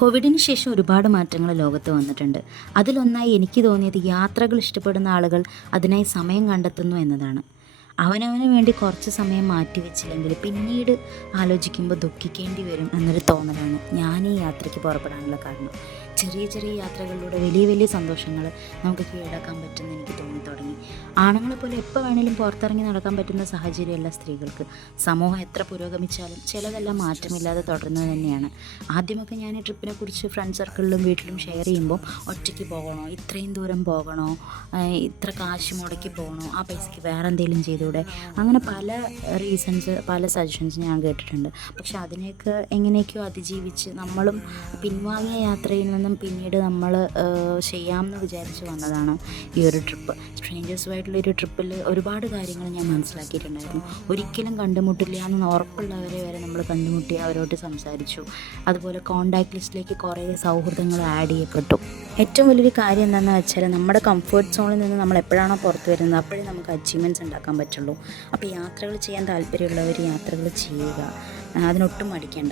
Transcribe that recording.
കോവിഡിന് ശേഷം ഒരുപാട് മാറ്റങ്ങൾ ലോകത്ത് വന്നിട്ടുണ്ട്. അതിലൊന്നായി എനിക്ക് തോന്നിയത് യാത്രകൾ ഇഷ്ടപ്പെടുന്ന ആളുകൾ അതിനായി സമയം കണ്ടെത്തുന്നു എന്നതാണ്. അവനവന് വേണ്ടി കുറച്ച് സമയം മാറ്റിവെച്ചില്ലെങ്കിൽ പിന്നീട് ആലോചിക്കുമ്പോൾ ദുഃഖിക്കേണ്ടി വരും എന്നൊരു തോന്നലാണ് ഞാൻ ഈ യാത്രയ്ക്ക് പുറപ്പെടാനുള്ള കാരണം. ചെറിയ ചെറിയ യാത്രകളിലൂടെ വലിയ വലിയ സന്തോഷങ്ങൾ നമുക്ക് കീഴടക്കാൻ പറ്റുമെന്ന് എനിക്ക് തോന്നി തുടങ്ങി. ആണുങ്ങളെ പോലെ എപ്പോൾ വേണേലും പുറത്തിറങ്ങി നടക്കാൻ പറ്റുന്ന സാഹചര്യമല്ല സ്ത്രീകൾക്ക്. സമൂഹം എത്ര പുരോഗമിച്ചാലും ചിലതെല്ലാം മാറ്റമില്ലാതെ തുടരുന്നത് തന്നെയാണ്. ആദ്യമൊക്കെ ഞാൻ ഈ ട്രിപ്പിനെ കുറിച്ച് ഫ്രണ്ട് സർക്കിളിലും വീട്ടിലും ഷെയർ ചെയ്യുമ്പോൾ ഒറ്റയ്ക്ക് പോകണോ, ഇത്രയും ദൂരം പോകണോ, ഇത്ര കാശ് മുടക്കി പോകണോ, ആ പൈസയ്ക്ക് വേറെ എന്തെങ്കിലും ചെയ്തുകൂടെ, അങ്ങനെ പല റീസൺസ്, പല സജഷൻസ് ഞാൻ കേട്ടിട്ടുണ്ട്. പക്ഷെ അതിനെയൊക്കെ എങ്ങനെയൊക്കെയോ അതിജീവിച്ച് നമ്മളും പിൻവാങ്ങിയ യാത്രയിൽ നിന്നും പിന്നീട് നമ്മൾ ചെയ്യാമെന്ന് വിചാരിച്ച് വന്നതാണ് ഈ ഒരു ട്രിപ്പ്. സ്ട്രേഞ്ചേഴ്സുമായിട്ടുള്ളൊരു ട്രിപ്പിൽ ഒരുപാട് കാര്യങ്ങൾ ഞാൻ മനസ്സിലാക്കിയിട്ടുണ്ടായിരുന്നു. ഒരിക്കലും കണ്ടുമുട്ടില്ല എന്ന് ഉറപ്പുള്ളവരെ വരെ നമ്മൾ കണ്ടുമുട്ടി അവരോട് സംസാരിച്ചു. അതുപോലെ കോൺടാക്ട് ലിസ്റ്റിലേക്ക് കുറേ സൗഹൃദങ്ങൾ ആഡ് ചെയ്യപ്പെട്ടു. ഏറ്റവും വലിയൊരു കാര്യം എന്താണെന്ന് വെച്ചാൽ നമ്മുടെ കംഫർട്ട് സോണിൽ നിന്ന് നമ്മൾ എപ്പോഴാണോ പുറത്ത് വരുന്നത് അപ്പോഴേ നമുക്ക് അച്ചീവ്മെൻറ്റ്സ് ഉണ്ടാക്കാൻ പറ്റുള്ളൂ. അപ്പോൾ യാത്രകൾ ചെയ്യാൻ താല്പര്യമുള്ളവർ യാത്രകൾ ചെയ്യുക, അതിനൊട്ടും മടിക്കേണ്ട.